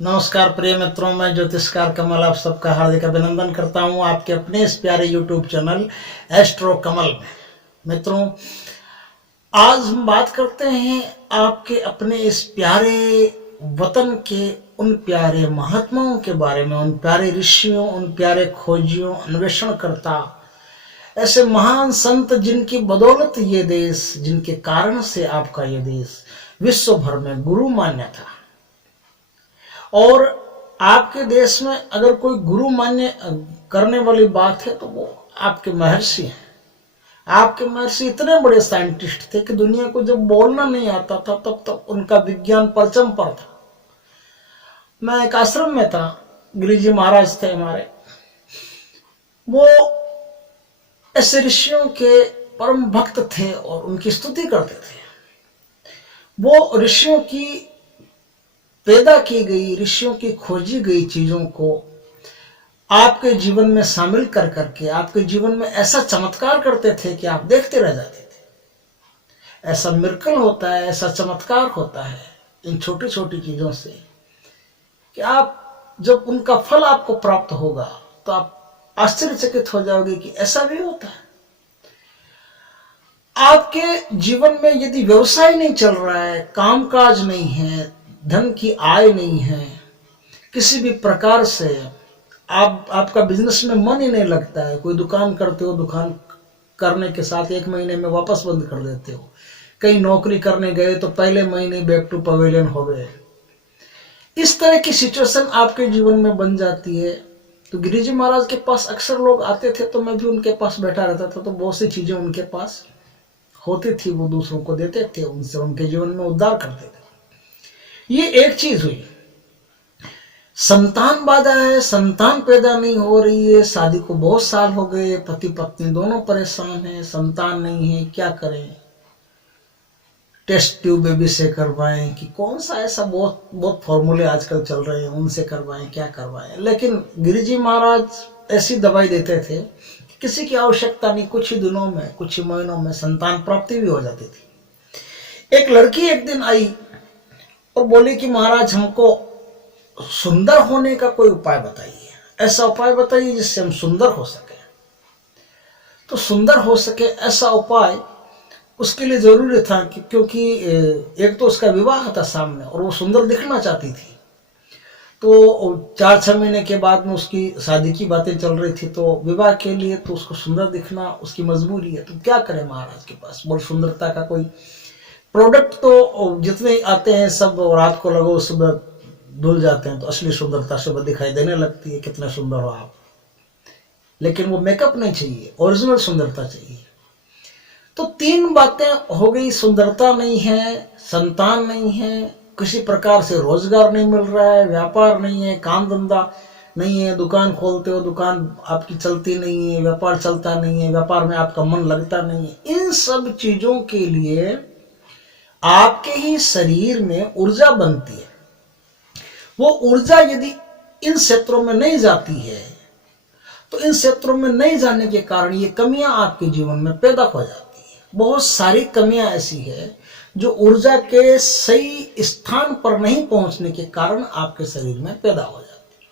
नमस्कार प्रिय मित्रों, मैं ज्योतिषकार कमल आप सबका हार्दिक अभिनंदन करता हूं आपके अपने इस प्यारे यूट्यूब चैनल एस्ट्रो कमल में। मित्रों, आज हम बात करते हैं आपके अपने इस प्यारे वतन के उन प्यारे महात्माओं के बारे में, उन प्यारे ऋषियों, उन प्यारे खोजियों, अन्वेषणकर्ता, ऐसे महान संत जिनकी बदौलत ये देश, जिनके कारण से आपका ये देश विश्व भर में गुरु मान्य था। और आपके देश में अगर कोई गुरु मान्य करने वाली बात है तो वो आपके महर्षि हैं। आपके महर्षि इतने बड़े साइंटिस्ट थे कि दुनिया को जब बोलना नहीं आता था तब तक उनका विज्ञान परचम पर था। मैं एक आश्रम में था, गिरिजी महाराज थे हमारे, वो ऐसे ऋषियों के परम भक्त थे और उनकी स्तुति करते थे। वो ऋषियों की पैदा की गई, ऋषियों की खोजी गई चीजों को आपके जीवन में शामिल कर करके आपके जीवन में ऐसा चमत्कार करते थे कि आप देखते रह जाते थे। ऐसा मिरेकल होता है, ऐसा चमत्कार होता है इन छोटी छोटी चीजों से कि आप जब उनका फल आपको प्राप्त होगा तो आप आश्चर्यचकित हो जाओगे कि ऐसा भी होता है। आपके जीवन में यदि व्यवसाय नहीं चल रहा है, कामकाज नहीं है, धन की आय नहीं है, किसी भी प्रकार से आपका बिजनेस में मन ही नहीं लगता है, कोई दुकान करते हो, दुकान करने के साथ एक महीने में वापस बंद कर देते हो, कहीं नौकरी करने गए तो पहले महीने बैक टू पवेलियन हो गए, इस तरह की सिचुएशन आपके जीवन में बन जाती है। तो गिरिजी महाराज के पास अक्सर लोग आते थे, तो मैं भी उनके पास बैठा रहता था, तो बहुत सी चीजें उनके पास होती थी, वो दूसरों को देते थे, उनसे उनके जीवन में उद्धार करते थे। ये एक चीज हुई। संतान बाधा है, संतान पैदा नहीं हो रही है, शादी को बहुत साल हो गए, पति पत्नी दोनों परेशान हैं, संतान नहीं है, क्या करें? टेस्ट ट्यूब बेबी से करवाएं कि कौन सा ऐसा बहुत बहुत फॉर्मूले आजकल चल रहे हैं, उनसे करवाएं, क्या करवाएं। लेकिन गिरिजी महाराज ऐसी दवाई देते थे कि किसी की आवश्यकता नहीं, कुछ ही दिनों में, कुछ ही महीनों में संतान प्राप्ति भी हो जाती थी। एक लड़की एक दिन आई और बोली कि महाराज, हमको सुंदर होने का कोई उपाय बताइए, ऐसा उपाय बताइए जिससे हम सुंदर हो सके। तो सुंदर हो सके ऐसा उपाय उसके लिए जरूरी था कि क्योंकि एक तो उसका विवाह था सामने और वो सुंदर दिखना चाहती थी। तो 4-6 महीने के बाद में उसकी शादी की बातें चल रही थी, तो विवाह के लिए तो उसको सुंदर दिखना उसकी मजबूरी है। तो क्या करें महाराज के पास, बोल सुंदरता का कोई प्रोडक्ट तो जितने आते हैं सब रात को लगो सुबह धुल जाते हैं, तो असली सुंदरता सुबह दिखाई देने लगती है, कितने सुंदर हो आप। लेकिन वो मेकअप नहीं चाहिए, ओरिजिनल सुंदरता चाहिए। तो 3 बातें हो गई, सुंदरता नहीं है, संतान नहीं है, किसी प्रकार से रोजगार नहीं मिल रहा है, व्यापार नहीं है, काम धंधा नहीं है, दुकान खोलते हो, दुकान आपकी चलती नहीं है, व्यापार चलता नहीं है, व्यापार में आपका मन लगता नहीं है। इन सब चीजों के लिए आपके ही शरीर में ऊर्जा बनती है। वो ऊर्जा यदि इन क्षेत्रों में नहीं जाती है तो इन क्षेत्रों में नहीं जाने के कारण ये कमियां आपके जीवन में पैदा हो जाती है। बहुत सारी कमियां ऐसी है जो ऊर्जा के सही स्थान पर नहीं पहुंचने के कारण आपके शरीर में पैदा हो जाती है।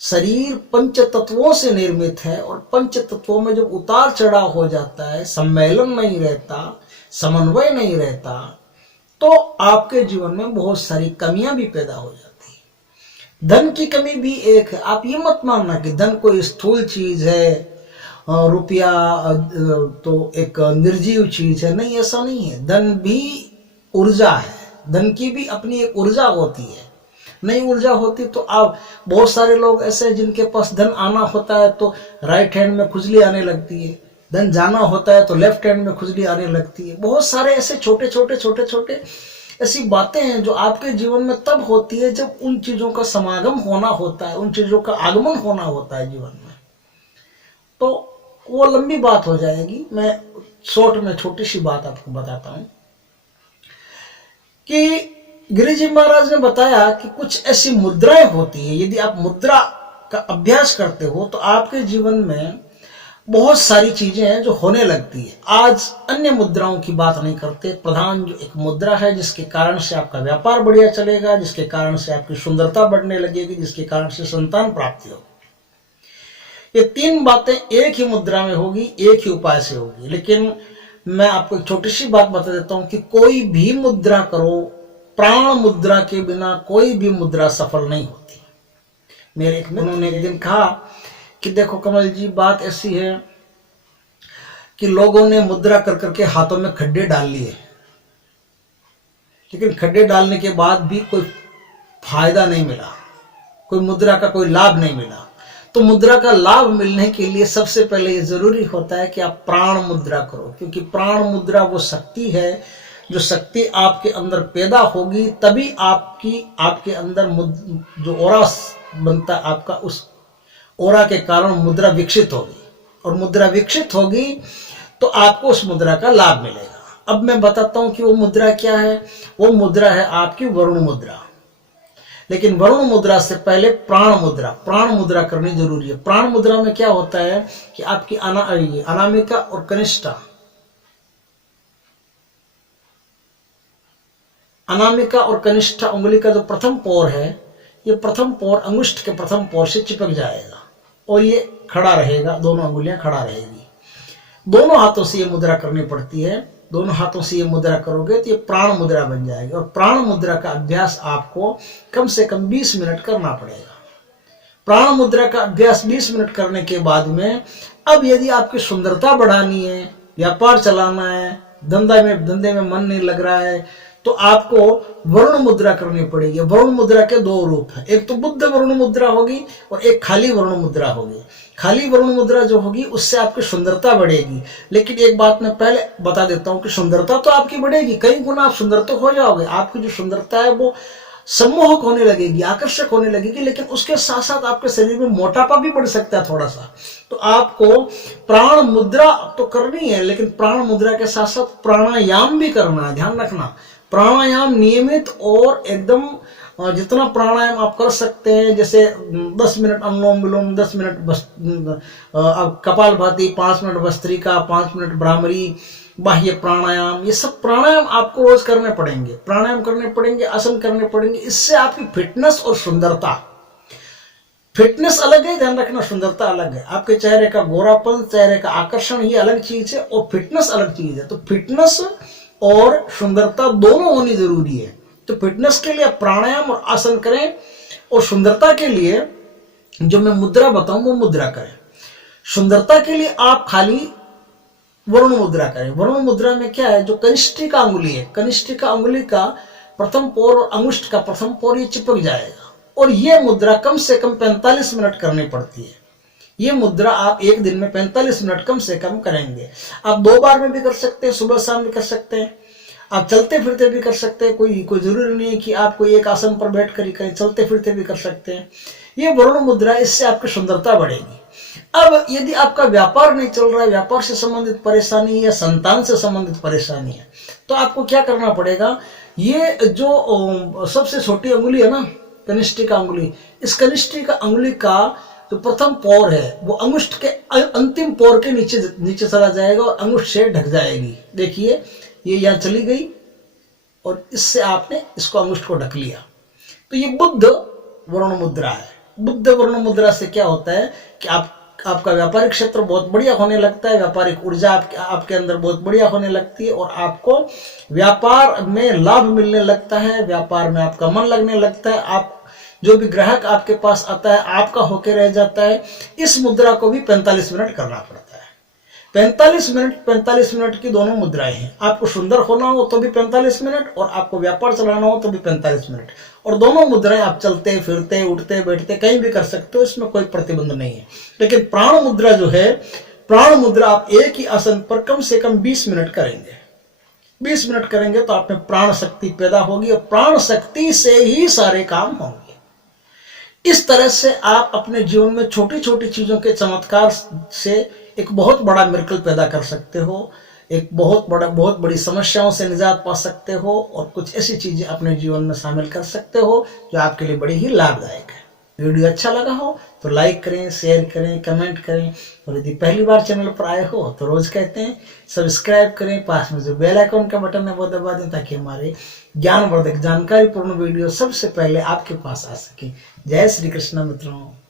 शरीर पंच तत्वों से निर्मित है और पंच तत्वों में जब उतार चढ़ाव हो जाता है, सम्मेलन नहीं रहता, समन्वय नहीं रहता, तो आपके जीवन में बहुत सारी कमियां भी पैदा हो जाती है। धन की कमी भी एक है। आप ये मत मानना कि धन कोई स्थूल चीज है, रुपया तो एक निर्जीव चीज है, नहीं, ऐसा नहीं है। धन भी ऊर्जा है, धन की भी अपनी एक ऊर्जा होती है। नई ऊर्जा होती तो आप, बहुत सारे लोग ऐसे हैं जिनके पास धन आना होता है तो राइट हैंड में खुजली आने लगती है, धन जाना होता है तो लेफ्ट हैंड में खुजली आने लगती है। बहुत सारे ऐसे छोटे छोटे ऐसी बातें हैं जो आपके जीवन में तब होती है जब उन चीजों का समागम होना होता है, उन चीजों का आगमन होना होता है जीवन में। तो वो लंबी बात हो जाएगी, मैं शॉर्ट में छोटी सी बात आपको बताता हूं कि गिरिजी महाराज ने बताया कि कुछ ऐसी मुद्राएं होती है, यदि आप मुद्रा का अभ्यास करते हो तो आपके जीवन में बहुत सारी चीजें हैं जो होने लगती है। आज अन्य मुद्राओं की बात नहीं करते, प्रधान जो एक मुद्रा है जिसके कारण से आपका व्यापार बढ़िया चलेगा, जिसके कारण से आपकी सुंदरता बढ़ने लगेगी, जिसके कारण से संतान प्राप्ति होगी। ये तीन बातें एक ही मुद्रा में होगी, एक ही उपाय से होगी। लेकिन मैं आपको एक छोटी सी बात बता देता हूं कि कोई भी मुद्रा करो, प्राण मुद्रा के बिना कोई भी मुद्रा सफल नहीं होती। मेरे एक मित्र ने एक दिन कहा कि देखो कमल जी, बात ऐसी है कि लोगों ने मुद्रा कर करके हाथों में खड्डे डाल लिए, लेकिन खड्डे डालने के बाद भी कोई फायदा नहीं मिला, कोई मुद्रा का कोई लाभ नहीं मिला। तो मुद्रा का लाभ मिलने के लिए सबसे पहले ये जरूरी होता है कि आप प्राण मुद्रा करो, क्योंकि प्राण मुद्रा वो शक्ति है, जो शक्ति आपके अंदर पैदा होगी तभी आपके अंदर जो ओरा बनता है आपका, उस ओरा के कारण मुद्रा विकसित होगी, और मुद्रा विकसित होगी तो आपको उस मुद्रा का लाभ मिलेगा। अब मैं बताता हूं कि वो मुद्रा क्या है। वो मुद्रा है आपकी वरुण मुद्रा। लेकिन वरुण मुद्रा से पहले प्राण मुद्रा करनी जरूरी है। प्राण मुद्रा में क्या होता है कि आपकी अनामिका और कनिष्ठा, अनामिका और कनिष्ठा उंगली का जो प्रथम पोर है, ये प्रथम पोर अंगुष्ठ के प्रथम पोर से चिपक जाएगा और ये खड़ा रहेगा, दोनों अंगुलियां खड़ा रहेगी। दोनों हाथों से ये मुद्रा करनी पड़ती है। दोनों हाथों से ये मुद्रा करोगे तो ये प्राण मुद्रा बन जाएगी, और प्राण मुद्रा का अभ्यास आपको कम से कम 20 मिनट करना पड़ेगा। प्राण मुद्रा का अभ्यास 20 मिनट करने के बाद में, अब यदि आपकी सुंदरता बढ़ानी है, व्यापार चलाना है, धंधे में मन नहीं लग रहा है, तो आपको वरुण मुद्रा करनी पड़ेगी। वरुण मुद्रा के दो रूप हैं, एक तो बुद्ध वरुण मुद्रा होगी और एक खाली वरुण मुद्रा होगी। खाली वरुण मुद्रा जो होगी उससे आपकी सुंदरता बढ़ेगी। लेकिन एक बात मैं पहले बता देता हूं कि सुंदरता तो आपकी बढ़ेगी, कई गुना आप सुंदर तो हो जाओगे। आपकी जो सुंदरता है वो सम्मोहक होने लगेगी, आकर्षक होने लगेगी, लेकिन उसके साथ साथ आपके शरीर में मोटापा भी बढ़ सकता है थोड़ा सा। तो आपको प्राण मुद्रा तो करनी है, लेकिन प्राण मुद्रा के साथ साथ प्राणायाम भी करना है। ध्यान रखना, प्राणायाम नियमित और एकदम जितना प्राणायाम आप कर सकते हैं, जैसे 10 मिनट अनुलोम विलोम, 10 minute kapalbhati, 5 minute bhastrika, 5 minute bhramari, बाह्य प्राणायाम, ये सब प्राणायाम आपको रोज करने पड़ेंगे। प्राणायाम करने पड़ेंगे, आसन करने पड़ेंगे। इससे आपकी फिटनेस और सुंदरता, फिटनेस अलग है, ध्यान रखना, सुंदरता अलग है। आपके चेहरे का गोरापन, चेहरे का आकर्षण, ये अलग चीज है, और फिटनेस अलग चीज है। तो फिटनेस और सुंदरता दोनों होनी जरूरी है। तो फिटनेस के लिए आप प्राणायाम और आसन करें, और सुंदरता के लिए जो मैं मुद्रा बताऊं वो मुद्रा करें। सुंदरता के लिए आप खाली वरुण मुद्रा करें। वरुण मुद्रा में क्या है, जो कनिष्ठिका अंगुली है, कनिष्ठिका अंगुली का प्रथम पोर और अंगुष्ठ का प्रथम पोर ये चिपक जाएगा, और ये मुद्रा कम से कम 45 मिनट करनी पड़ती है। ये मुद्रा आप एक दिन में 45 मिनट कम से कम करेंगे। आप 2 बार में भी कर सकते हैं, सुबह शाम भी कर सकते हैं, आप चलते फिरते भी कर सकते हैं। कोई जरूरी नहीं है कि आप कोई एक आसन पर बैठ कर ही करें, चलते फिरते भी कर सकते हैं। ये वरुण मुद्रा, इससे आपकी सुंदरता बढ़ेगी। अब यदि आपका व्यापार नहीं चल रहा है, व्यापार से संबंधित परेशानी या संतान से संबंधित परेशानी है, तो आपको क्या करना पड़ेगा, ये जो सबसे छोटी अंगुली है ना, कनिष्ठिका अंगुली, इस कनिष्ठिका अंगुली का जो प्रथम पोर है वो अंगुष्ठ के अंतिम पोर के नीचे चला जाएगा और अंगुष्ठ से ढक जाएगी। देखिए ये यहाँ चली गई, और इससे आपने इसको अंगुष्ठ को ढक लिया। तो ये बुद्ध वरुण मुद्रा है। बुद्ध वरुण मुद्रा से क्या होता है कि आपका व्यापारिक क्षेत्र बहुत बढ़िया होने लगता है, व्यापारिक ऊर्जा आपके अंदर बहुत बढ़िया होने लगती है, और आपको व्यापार में लाभ मिलने लगता है, व्यापार में आपका मन लगने लगता है। आप जो भी ग्राहक आपके पास आता है आपका होके रह जाता है। इस मुद्रा को भी 45 मिनट करना पड़ता है। 45 मिनट की दोनों मुद्राएं हैं। आपको सुंदर होना हो तो भी 45 मिनट, और आपको व्यापार चलाना हो तो भी 45 मिनट। और दोनों मुद्राएं आप चलते फिरते, उठते बैठते कहीं भी कर सकते हो, इसमें कोई प्रतिबंध नहीं है। लेकिन प्राण मुद्रा जो है, प्राण मुद्रा आप एक ही आसन पर कम से कम 20 मिनट करेंगे। 20 मिनट करेंगे तो आप में प्राण शक्ति पैदा होगी, और प्राण शक्ति से ही सारे काम होंगे। इस तरह से आप अपने जीवन में छोटी छोटी चीजों के चमत्कार से एक बहुत बड़ा मिरेकल पैदा कर सकते हो, एक बहुत बड़ी समस्याओं से निजात पा सकते हो, और कुछ ऐसी चीजें अपने जीवन में शामिल कर सकते हो जो आपके लिए बड़ी ही लाभदायक है। वीडियो अच्छा लगा हो तो लाइक करें, शेयर करें, कमेंट करें। और यदि पहली बार चैनल पर आए हो तो रोज कहते हैं सब्सक्राइब करें, पास में जो बेल आइकन का बटन है वो दबा दें ताकि हमारे ज्ञानवर्धक जानकारीपूर्ण वीडियो सबसे पहले आपके पास आ सके। जय श्री कृष्ण मित्रों।